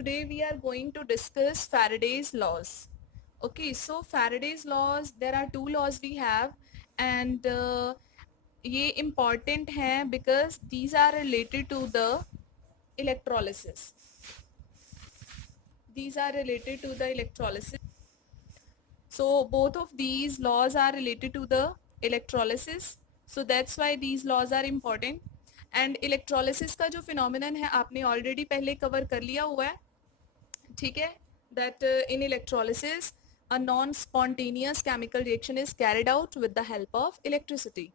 today we are going to discuss Faraday's laws. Okay, so Faraday's laws, there are two laws we have, and ये important हैं because these are related to the electrolysis. These are related to the electrolysis. So both of these laws are related to the electrolysis. So that's why these laws are important. And electrolysis का जो phenomenon है आपने already पहले cover कर लिया हुआ है, ठीक है, that in electrolysis a non-spontaneous chemical reaction is carried out with the help of electricity.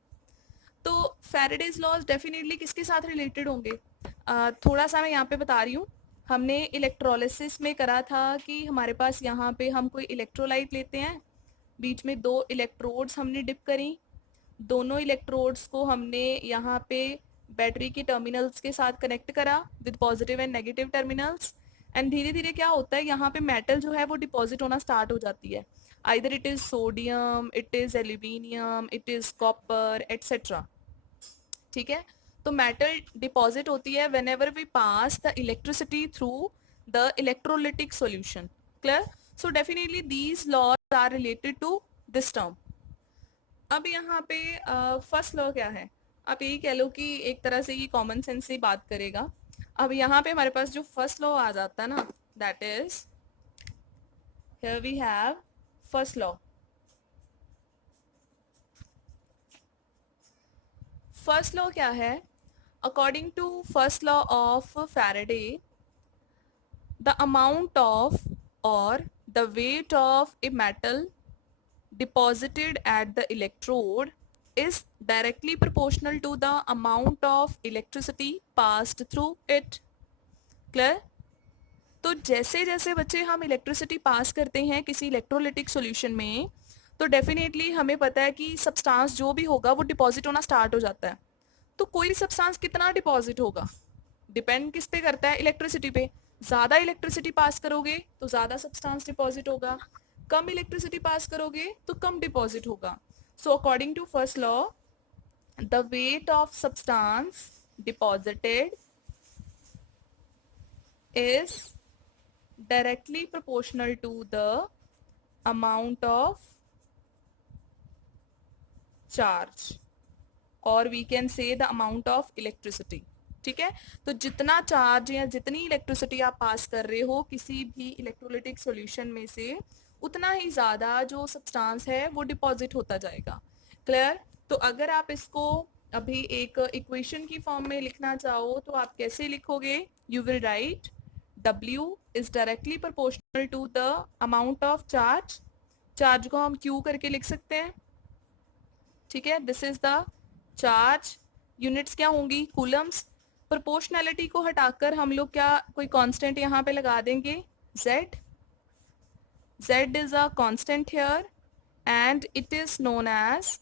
तो Faraday's laws definitely किसके साथ related होंगे? थोड़ा सा मैं यहाँ पे बता रही हूँ. हमने इलेक्ट्रोलिसिस में करा था कि हमारे पास यहाँ पे हम कोई इलेक्ट्रोलाइट लेते हैं, बीच में दो इलेक्ट्रोड्स हमने डिप करी, दोनों इलेक्ट्रोड्स को हमने यहाँ पे बैटरी के टर्मिनल्स के साथ कनेक्ट करा with positive and negative terminals, and धीरे धीरे क्या होता है यहाँ पे मेटल जो है वो डिपॉजिट होना स्टार्ट हो जाती है. Either it is sodium, it is aluminium, it is copper etcetera. ठीक है, तो मेटल डिपॉजिट होती है whenever we pass the electricity through the electrolytic solution. Clear? So definitely these laws are related to this term. अब यहाँ पे first law क्या है? आप यही कह लो कि एक तरह से ये कॉमन सेंस से बात करेगा. अब यहाँ पे हमारे पास जो फर्स्ट लॉ आ जाता है ना, that is here we have first law. First law क्या है? According to first law of Faraday, the amount of और the weight of a metal deposited at the electrode is directly proportional to the amount of electricity passed through it. Clear? तो जैसे जैसे बच्चे हम electricity pass करते हैं किसी electrolytic solution में, तो डेफिनेटली हमें पता है कि सब्सटेंस जो भी होगा वो डिपॉजिट होना स्टार्ट हो जाता है. तो कोई भी सब्सटेंस कितना डिपॉजिट होगा डिपेंड किस पे करता है? इलेक्ट्रिसिटी पे. ज़्यादा इलेक्ट्रिसिटी पास करोगे तो ज़्यादा सब्सटेंस डिपॉजिट होगा, कम इलेक्ट्रिसिटी पास करोगे तो कम डिपॉजिट होगा. So according to first law, the weight of substance deposited is directly proportional to the amount of charge, और we can say the amount of electricity. ठीक है, तो जितना चार्ज या जितनी इलेक्ट्रिसिटी आप पास कर रहे हो किसी भी इलेक्ट्रोलिटिक सॉल्यूशन में से, उतना ही ज़्यादा जो सब्सटेंस है वो डिपॉजिट होता जाएगा. क्लियर? तो अगर आप इसको अभी एक इक्वेशन की फॉर्म में लिखना चाहो तो आप कैसे लिखोगे? You will write W is directly proportional to the amount of charge. Charge को हम Q करके लिख सकते हैं. ठीक है, this is the charge. Units क्या होंगी? कूलम्स. प्रोपोर्शनैलिटी को हटाकर हम लोग क्या कोई कांस्टेंट यहाँ पे लगा देंगे? Z. Z is a constant here and it is known as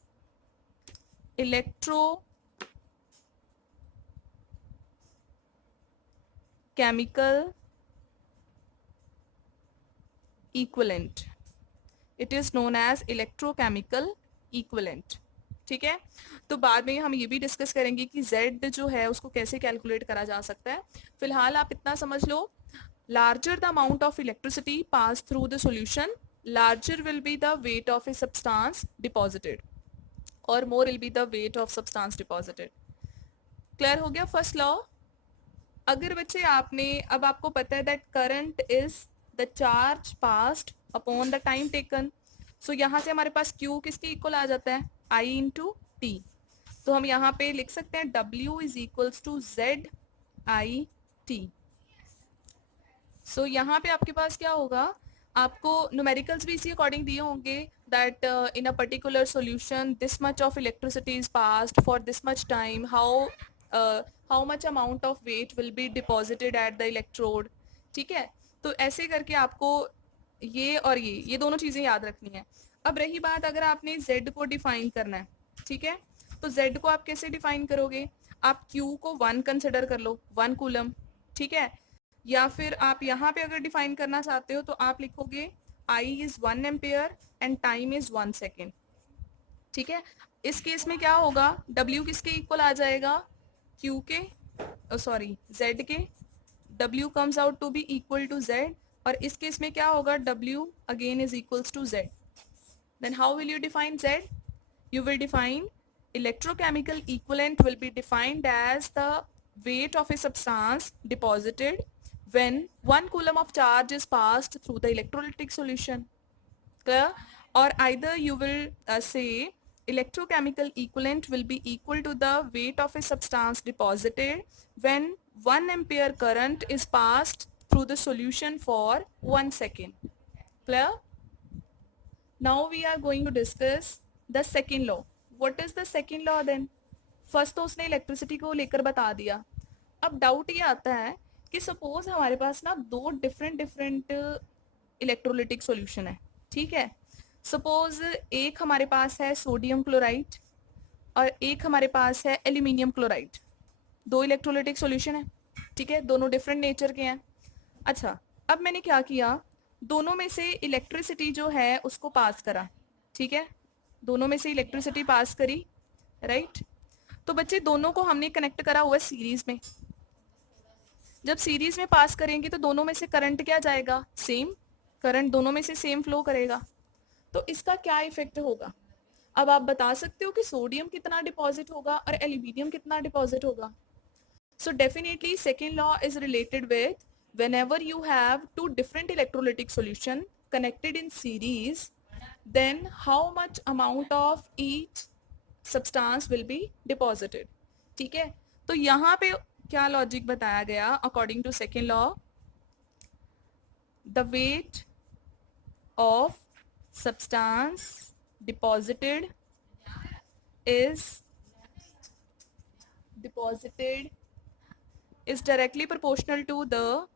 electrochemical equivalent. It is known as electrochemical equivalent. ठीक है, तो बाद में हम ये भी डिस्कस करेंगे कि Z जो है उसको कैसे कैलकुलेट करा जा सकता है. फिलहाल आप इतना समझ लो, larger the amount of electricity passed through the solution, larger will be the weight of a substance deposited, or more will be the weight of substance deposited. Clear हो गया फर्स्ट लॉ? अगर बच्चे आपने अब आपको पता है that current is the charge passed upon the time taken, so यहाँ से हमारे पास Q किसके इक्वल आ जाता है? I into T. तो हम यहाँ पे लिख सकते हैं W is equals to Z I T. सो यहाँ पे आपके पास क्या होगा? आपको न्यूमेरिकल्स भी इसी अकॉर्डिंग दिए होंगे that in a particular solution this much of electricity is passed for this much time, how much amount of weight will be deposited at the electrode. ठीक है, तो ऐसे करके आपको ये और ये दोनों चीज़ें याद रखनी है. अब रही बात अगर आपने Z को डिफाइन करना है, ठीक है, तो Z को आप कैसे डिफाइन करोगे? आप Q को 1 कंसिडर कर लो, 1 कूलम. ठीक है, या फिर आप यहाँ पे अगर डिफाइन करना चाहते हो तो आप लिखोगे I is 1 ampere and time is 1 second. ठीक है, इस केस में क्या होगा? W किसके इक्वल आ जाएगा? Q के, सॉरी Z के. W comes out to be equal to Z, और इस केस में क्या होगा, W again is equals to Z. Then how will you define Z? You will define electrochemical equivalent will be defined as the weight of a substance deposited when 1 coulomb of charge is passed through the electrolytic solution. Clear? Or either you will say electrochemical equivalent will be equal to the weight of a substance deposited when 1 ampere current is passed through the solution for 1 second. Clear? Now we are going to discuss the second law. What is the second law then? First तो उसने electricity को लेकर बता दिया. अब doubt ये आता है कि सपोज हमारे पास ना दो डिफरेंट इलेक्ट्रोलिटिक सॉल्यूशन है, ठीक है. सपोज एक हमारे पास है सोडियम क्लोराइड और एक हमारे पास है एल्यूमिनियम क्लोराइड. दो इलेक्ट्रोलिटिक सॉल्यूशन है, ठीक है, दोनों डिफरेंट नेचर के हैं. अच्छा, अब मैंने क्या किया, दोनों में से इलेक्ट्रिसिटी जो है उसको पास करा, ठीक है, दोनों में से इलेक्ट्रिसिटी पास करी, राइट. तो बच्चे दोनों को हमने कनेक्ट करा हुआ है सीरीज में. जब सीरीज में पास करेंगे तो दोनों में से करंट क्या जाएगा, सेम करंट दोनों में से सेम फ्लो करेगा. तो इसका क्या इफेक्ट होगा, अब आप बता सकते हो कि सोडियम कितना डिपॉजिट होगा और एल्यूमिनियम कितना डिपॉजिट होगा. So definitely second law is related with whenever you have two different electrolytic solution connected in series, then how much amount of each substance will be deposited. ठीक है, तो यहाँ पे क्या लॉजिक बताया गया, according to second law, the weight of substance deposited is directly proportional to the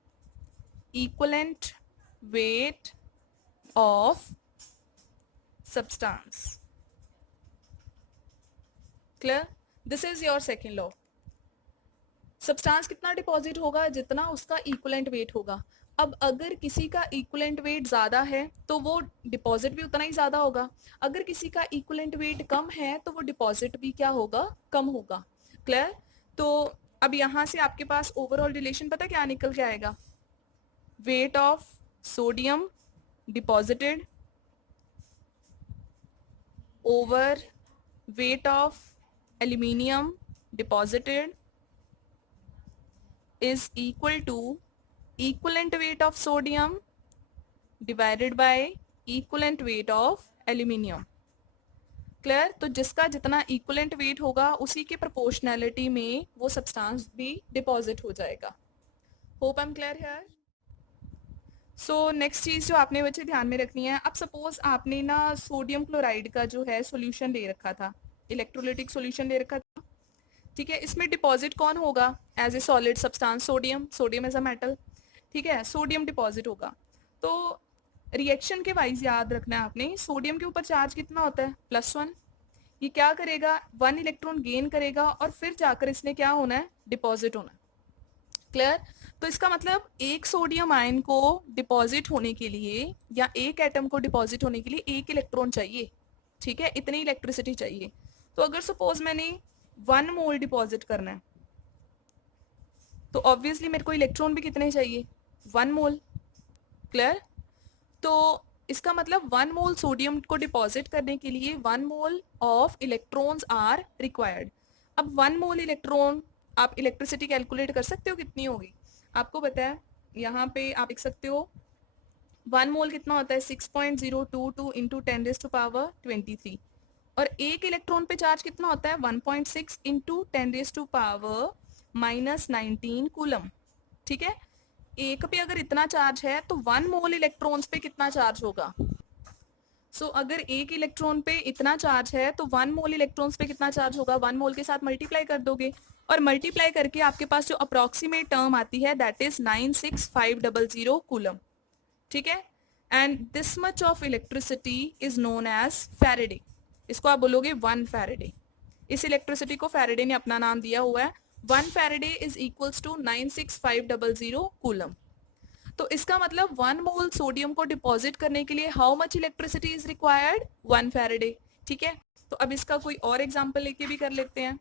equivalent weight of substance. Clear? This is your second law. Substance कितना deposit होगा, जितना उसका इक्वलेंट वेट होगा. अब अगर किसी का इक्वलेंट वेट ज़्यादा है तो वो डिपॉजिट भी उतना ही ज़्यादा होगा. अगर किसी का इक्वलेंट वेट कम है तो वो डिपॉजिट भी क्या होगा, कम होगा. क्लियर? तो अब यहाँ से आपके पास ओवरऑल रिलेशन पता क्या निकल के आएगा, weight of sodium deposited over weight of aluminium deposited is equal to equivalent weight of sodium divided by equivalent weight of aluminium. Clear? तो जिसका जितना इक्वलेंट वेट होगा उसी के प्रोपोर्शनैलिटी में वो सब्सटेंस भी डिपॉजिट हो जाएगा. Hope I am clear here. So next चीज़ जो आपने बच्चे ध्यान में रखनी है, अब सपोज आपने ना सोडियम क्लोराइड का जो है सॉल्यूशन ले रखा था, इलेक्ट्रोलिटिक सॉल्यूशन ले रखा था, ठीक है. इसमें डिपॉजिट कौन होगा, as a solid substance sodium as a metal, ठीक है, सोडियम डिपॉजिट होगा. तो रिएक्शन के वाइज याद रखना है आपने, सोडियम के ऊपर चार्ज कितना होता है, +1. ये क्या करेगा, 1 इलेक्ट्रॉन गेन करेगा और फिर जाकर इसने क्या होना है, डिपॉजिट होना है. क्लियर? तो इसका मतलब एक सोडियम आयन को डिपॉजिट होने के लिए या एक एटम को डिपॉजिट होने के लिए एक इलेक्ट्रॉन चाहिए, ठीक है, इतनी इलेक्ट्रिसिटी चाहिए. तो अगर सपोज मैंने 1 मोल डिपॉजिट करना है तो ऑब्वियसली मेरे को इलेक्ट्रॉन भी कितने चाहिए, 1 मोल. क्लियर? तो इसका मतलब 1 मोल सोडियम को डिपॉजिट करने के लिए 1 mole of electrons are required. अब 1 मोल इलेक्ट्रॉन, आप इलेक्ट्रिसिटी कैलकुलेट कर सकते हो कितनी होगी, आपको पता है, यहाँ पे आप देख सकते हो 1 मोल कितना होता है, 6.022 इंटू 10⁻23, और एक इलेक्ट्रॉन पे चार्ज कितना होता है, 1.6 इंटू 10⁻⁻19 कूलम. ठीक है, एक पे अगर इतना चार्ज है तो 1 मोल इलेक्ट्रॉन्स पे कितना चार्ज होगा. अगर एक इलेक्ट्रॉन पे इतना चार्ज है तो 1 मोल इलेक्ट्रॉन्स पे कितना चार्ज होगा, 1 मोल के साथ मल्टीप्लाई कर दोगे और मल्टीप्लाई करके आपके पास जो अप्रॉक्सीमेट टर्म आती है दैट इज 96500 कूलम. ठीक है, and this much of electricity is known as Faraday. इसको आप बोलोगे 1 फैराडे. इस इलेक्ट्रिसिटी को फैराडे ने अपना नाम दिया हुआ है. 1 Faraday is equals to 96500 coulomb. तो इसका मतलब 1 मोल सोडियम को डिपॉजिट करने के लिए how much electricity is required, 1 Faraday. ठीक है, तो अब इसका कोई और एग्जांपल लेके भी कर लेते हैं.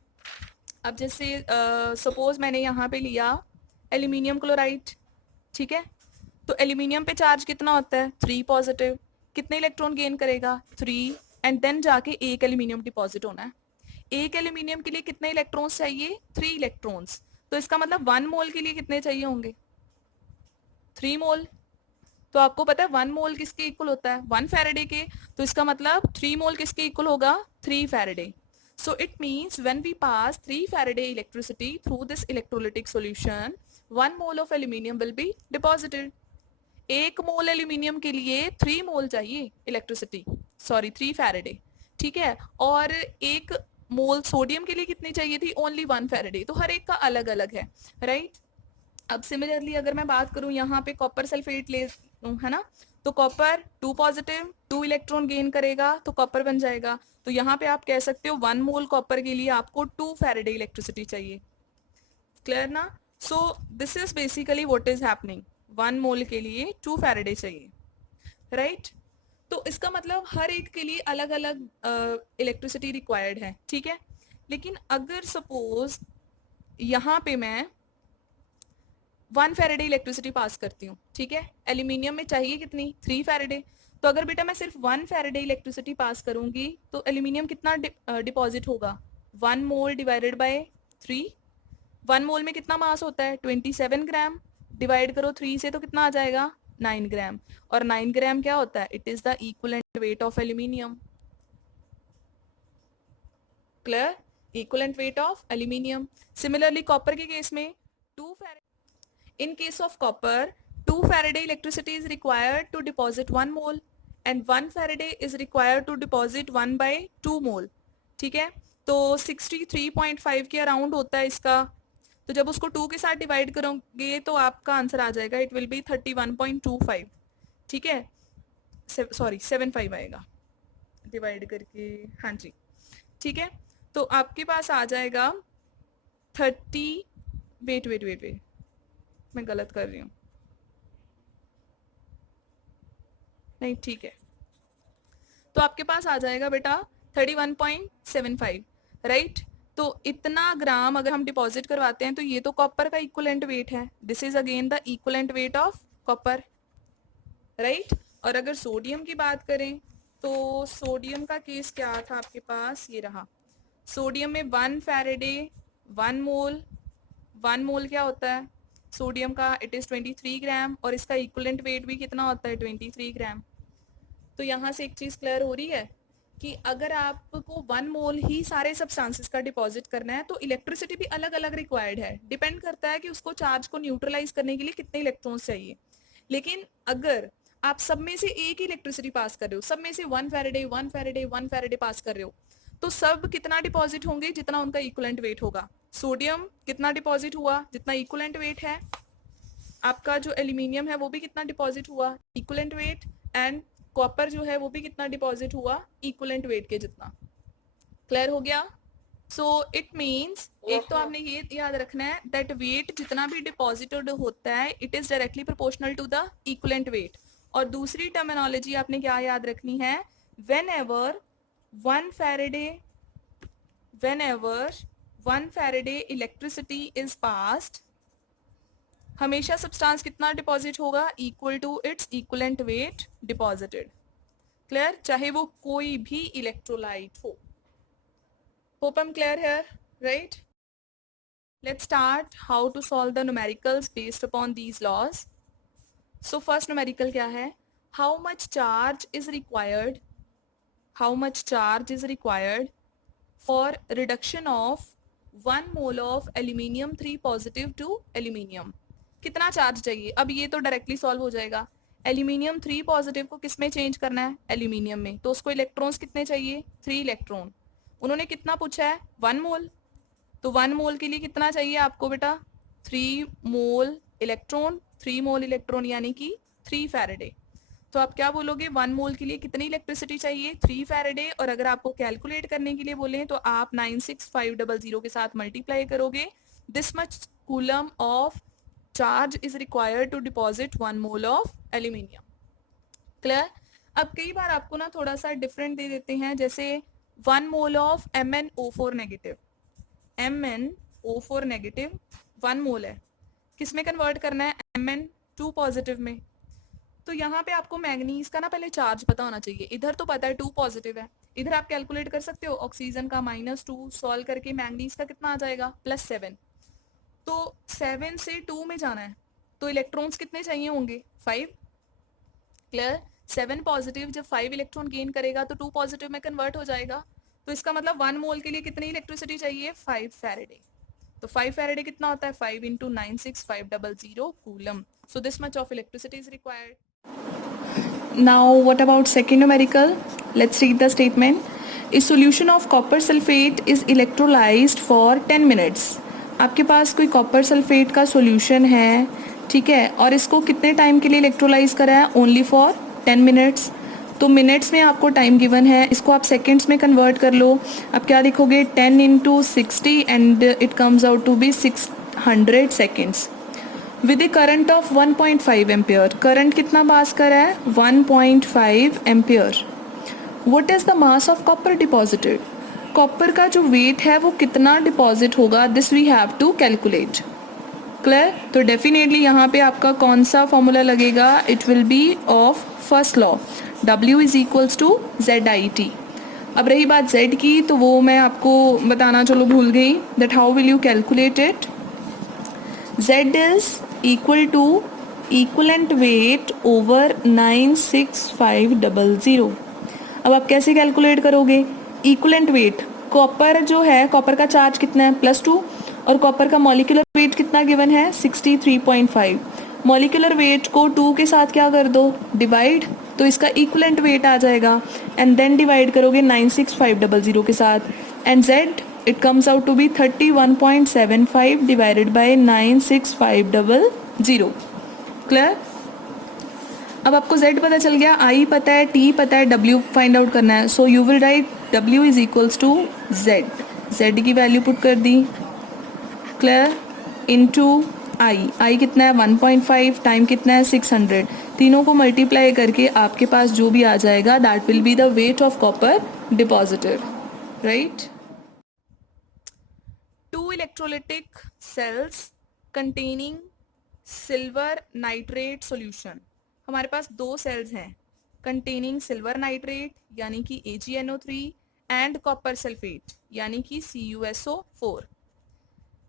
अब जैसे सपोज मैंने यहाँ पे लिया एल्यूमिनियम क्लोराइड, ठीक है। तो एल्यूमिनियम पे चार्ज कितना होता है, 3 पॉजिटिव, कितने इलेक्ट्रॉन गेन करेगा, 3, एंड देन जाके एक एल्यूमिनियम डिपॉजिट होना है। एक एल्यूमिनियम के लिए कितने इलेक्ट्रॉन्स चाहिए, 3 इलेक्ट्रॉन्स। तो इसका मतलब 1 मोल के लिए कितने चाहिए होंगे, 3 मोल। तो आपको पता है 1 मोल किसके इक्वल होता है, 1 फैराडे के। तो इसका मतलब 3 मोल किसके इक्वल होगा, 3 Faraday. So it means when we pass 3 Faraday electricity through this electrolytic solution, 1 mole of aluminium will be deposited. 1 mole aluminium के लिए 3 मोल चाहिए इलेक्ट्रिसिटी, सॉरी 3 फैराडे, ठीक है। और 1 मोल सोडियम के लिए कितनी चाहिए थी, ओनली 1 फैराडे। तो हर एक का अलग अलग है, राइट। अब सिमिलरली अगर मैं बात करूं यहाँ पे कॉपर सल्फेट ले लूं, है ना, तो कॉपर 2 पॉजिटिव, 2 इलेक्ट्रॉन गेन करेगा तो कॉपर बन जाएगा। तो यहाँ पे आप कह सकते हो 1 मोल कॉपर के लिए आपको 2 फैराडे इलेक्ट्रिसिटी चाहिए। क्लियर ना। So this is basically what is happening, 1 मोल के लिए 2 फैराडे चाहिए, राइट। तो इसका मतलब हर एक के लिए अलग अलग इलेक्ट्रिसिटी रिक्वायर्ड है, ठीक है। लेकिन अगर सपोज यहाँ पे मैं 1 फैराडे इलेक्ट्रिसिटी पास करती हूँ, ठीक है, एल्यूमिनियम में चाहिए कितनी, 3 फैराडे। तो अगर बेटा मैं सिर्फ 1 फैराडे इलेक्ट्रिसिटी पास करूंगी तो एल्यूमिनियम कितना डिपॉजिट होगा, 1 मोल डिवाइडेड बाय 3। 1 मोल में कितना मास होता है, 27 ग्राम, डिवाइड करो 3 से तो कितना आ जाएगा, 9 ग्राम। और 9 ग्राम क्या होता है, it is the equivalent weight of aluminium. Clear, equivalent weight of aluminium. Similarly copper के केस में 2 Faraday, in case of copper 2 Faraday electricity is required to deposit 1 mole and 1 Faraday is required to deposit 1 by 2 mole, ठीक है। तो 63.5 के around होता है इसका। तो जब उसको 2 के साथ डिवाइड करोगे तो आपका आंसर आ जाएगा, इट विल बी 31.25, ठीक है, सॉरी 75 आएगा डिवाइड करके, हाँ जी, ठीक है। तो आपके पास आ जाएगा 30, वेट वेट वेट वेट, मैं गलत कर रही हूँ, नहीं ठीक है। तो आपके पास आ जाएगा बेटा 31.75, राइट। तो इतना ग्राम अगर हम डिपॉजिट करवाते हैं तो ये तो कॉपर का इक्विवेलेंट वेट है, this is again the equivalent wait of copper, right. और अगर सोडियम की बात करें तो सोडियम का केस क्या था आपके पास, ये रहा। सोडियम में 1 फैराडे 1 मोल, 1 मोल क्या होता है सोडियम का, इट इज 23 ग्राम, और इसका इक्विवेलेंट वेट भी कितना होता है, 23 ग्राम। तो यहाँ से एक चीज़ क्लियर हो रही है कि अगर आपको 1 मोल ही सारे सब्सटेंसेस का डिपॉजिट करना है तो इलेक्ट्रिसिटी भी अलग अलग रिक्वायर्ड है, डिपेंड करता है कि उसको चार्ज को न्यूट्रलाइज करने के लिए कितने इलेक्ट्रॉन्स चाहिए। लेकिन अगर आप सब में से एक ही इलेक्ट्रिसिटी पास कर रहे हो, सब में से 1 फैराडे 1 फैराडे 1 फैराडे पास कर रहे हो, तो सब कितना डिपॉजिट होंगे, जितना उनका इक्विवेलेंट वेट होगा। सोडियम कितना डिपॉजिट हुआ, जितना इक्विवेलेंट वेट है। आपका जो एल्यूमिनियम है वो भी कितना डिपॉजिट हुआ, इक्विवेलेंट वेट। एंड कॉपर जो है वो भी कितना डिपॉजिट हुआ, इक्विवेलेंट वेट के जितना। क्लियर हो गया। सो इट मीन्स एक तो आपने ये याद रखना है दैट वेट जितना भी डिपॉजिटेड होता है it is directly proportional to the equivalent weight. और दूसरी टर्मिनोलॉजी आपने क्या याद रखनी है, whenever 1 Faraday, whenever 1 Faraday electricity is passed, हमेशा सब्सटेंस कितना डिपॉजिट होगा, equal to its equivalent weight deposited. Clear, चाहे वो कोई भी इलेक्ट्रोलाइट हो। Hope I am clear here, right. Let's start how to solve the numericals based upon these laws. So first numerical क्या है, how much charge is required, how much charge is required for reduction of 1 mole of aluminium 3 positive to aluminium. कितना charge चाहिए, अब ये तो directly solve हो जाएगा। Aluminium 3 positive को किस में चेंज करना है, एल्यूमिनियम में, तो उसको इलेक्ट्रॉन्स कितने चाहिए, 3 इलेक्ट्रॉन। उन्होंने कितना पूछा है, 1 मोल, तो 1 मोल के लिए कितना चाहिए आपको बेटा, 3 मोल इलेक्ट्रॉन, 3 मोल इलेक्ट्रॉन यानी कि 3 फैराडे। तो आप क्या बोलोगे, 1 मोल के लिए कितनी इलेक्ट्रिसिटी चाहिए, 3 फैराडे। और अगर आपको कैलकुलेट करने के लिए बोले तो आप 96500 के साथ मल्टीप्लाई करोगे, this much coulomb of charge is required to deposit 1 mole of aluminium. Clear. अब कई बार आपको ना थोड़ा सा डिफरेंट दे देते हैं, जैसे 1 mole of MnO4 negative, MnO4 negative 1 मोल है, किस में कन्वर्ट करना है, Mn2 पॉजिटिव में। तो यहाँ पे आपको मैग्नीज का ना पहले चार्ज पता होना चाहिए। इधर तो पता है 2 पॉजिटिव है, इधर आप कैलकुलेट कर सकते हो ऑक्सीजन का -2 सॉल्व करके मैग्नीज का कितना आ जाएगा +7। तो 7 से 2 में जाना है तो इलेक्ट्रॉन्स कितने चाहिए होंगे 5। क्लियर, 7 पॉजिटिव जब 5 इलेक्ट्रॉन गेन करेगा तो 2 पॉजिटिव में कन्वर्ट हो जाएगा। तो इसका मतलब 1 मोल के लिए कितनी इलेक्ट्रिसिटी चाहिए 5 फैरेडे। तो 5 फैरेडे कितना होता है 5 into 96500 coulomb. So this much of electricity is required. Now what about second numerical? Let's read the statement. A solution of copper sulfate is electrolyzed for 10 minutes. आपके पास कोई कॉपर सल्फेट का solution है, ठीक है, और इसको कितने टाइम के लिए इलेक्ट्रोलाइज करा है, ओनली फॉर 10 मिनट्स। तो मिनट्स में आपको टाइम गिवन है, इसको आप सेकेंड्स में कन्वर्ट कर लो। आप क्या लिखोगे 10 into 60 and it comes out to be 600 seconds with a current of 1.5 ampere. Current कितना पास करा है 1.5 ampere. What is the mass of copper deposited? Copper का जो वेट है वो कितना डिपॉजिट होगा, this we have to calculate. Clear, तो डेफिनेटली यहाँ पे आपका कौन सा फॉर्मूला लगेगा, it will be of first law, W is equals to ZIT। अब रही बात Z की, तो वो मैं आपको बताना चलो भूल गई, that how will you calculate it. Z is equal to equivalent weight over 96500। अब आप कैसे कैलकुलेट करोगे, इक्विवेलेंट वेट, कॉपर जो है, कॉपर का चार्ज कितना है +2 और कॉपर का मॉलिक्यूलर वेट कितना गिवन है 63.5। मॉलिक्यूलर वेट को 2 के साथ क्या कर दो डिवाइड, तो इसका इक्विवेलेंट वेट आ जाएगा एंड देन डिवाइड करोगे 96500 के साथ and Z it comes out to be 31.75 divided by 96500। Clear, अब आपको Z पता चल गया, I पता है, T पता है, W फाइंड आउट करना है। So you will write W is equals to Z, Z की वैल्यू पुट कर दी, क्लियर, इनटू I कितना है 1.5, टाइम कितना है 600, तीनों को मल्टीप्लाई करके आपके पास जो भी आ जाएगा that will be the weight of copper deposited, right. Two electrolytic cells containing silver nitrate solution। हमारे पास 2 सेल्स हैं containing silver nitrate यानी कि AgNO3 and copper sulfate यानी कि CuSO4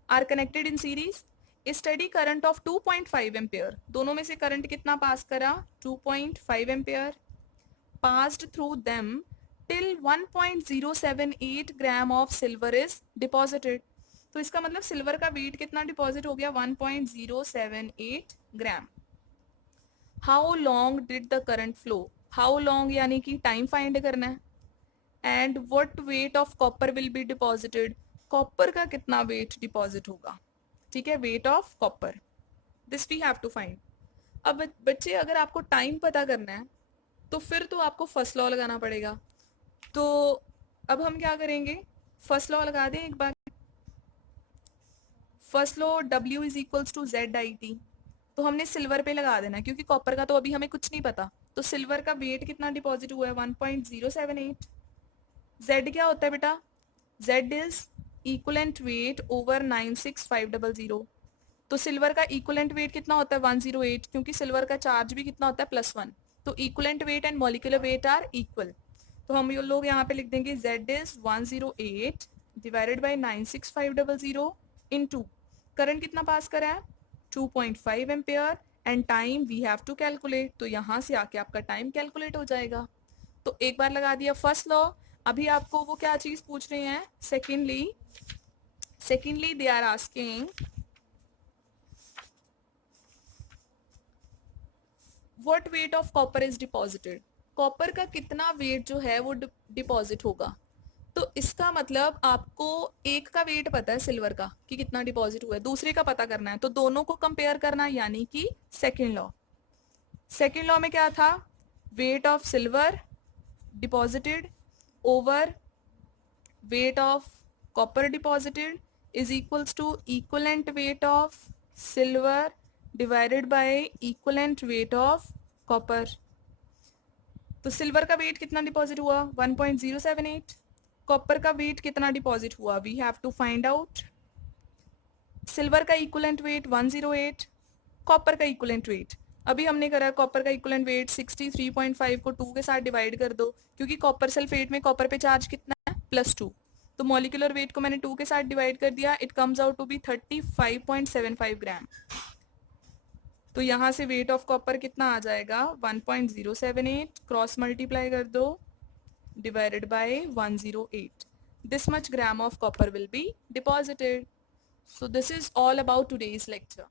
are connected in series। A steady current of 2.5 ampere, दोनों में से current कितना पास करा 2.5 ampere passed through them till 1.078 gram of silver is deposited. तो इसका मतलब सिल्वर का वेट कितना डिपॉजिट हो गया 1.078 gram. How long did the current flow, how long यानी कि टाइम फाइंड करना है and what weight of copper will be deposited, copper का कितना वेट डिपॉजिट होगा, ठीक है, weight of copper, this we have to find. अब बच्चे अगर आपको टाइम पता करना है तो फिर तो आपको फर्स्ट लॉ लगाना पड़ेगा। तो अब हम क्या करेंगे, फर्स्ट लॉ लगा दें एक बार। First law W is equals to ZIT, तो हमने सिल्वर पे लगा देना है क्योंकि कॉपर का तो अभी हमें कुछ नहीं पता। तो सिल्वर का वेट कितना डिपॉजिट हुआ है 1.078। Z क्या होता है बेटा, Z is equivalent weight over 96500। तो सिल्वर का इक्वलेंट वेट कितना होता है 108, क्योंकि सिल्वर का चार्ज भी कितना होता है +1। तो equivalent weight and molecular weight are equal. तो हम ये लोग यहाँ पे लिख देंगे Z is 108 divided by 96500 into current कितना पास करा है 2.5 ampere and time we have to calculate. तो यहाँ से आके आपका टाइम कैलकुलेट हो जाएगा। तो एक बार लगा दिया फर्स्ट लॉ। अभी आपको वो क्या चीज पूछ रहे हैं, secondly they are asking what weight of copper is deposited, copper का कितना वेट जो है वो डिपॉजिट होगा। तो इसका मतलब आपको एक का वेट पता है सिल्वर का कि कितना डिपॉजिट हुआ है, दूसरे का पता करना है, तो दोनों को कंपेयर करना है, यानी कि सेकेंड लॉ। सेकेंड लॉ में क्या था, weight of silver deposited over weight of copper deposited is equals to equivalent weight of silver divided by equivalent weight of copper. तो सिल्वर का वेट कितना डिपॉजिट हुआ 1.078, कॉपर का वेट कितना deposit हुआ we have to find out. Silver का equivalent weight 108, copper का equivalent weight अभी हमने करा, कॉपर का इक्वलेंट वेट 63.5 को 2 के साथ डिवाइड कर दो, क्योंकि कॉपर सल्फेट में कॉपर पे चार्ज कितना है +2, तो मॉलिक्यूलर वेट को मैंने 2 के साथ डिवाइड कर दिया, it comes out to be 35.75 gram. तो यहाँ से वेट ऑफ कॉपर कितना आ जाएगा 1.078, क्रॉस मल्टीप्लाई कर दो, divided by 108, this much gram of copper will be deposited. So this is all about today's lecture.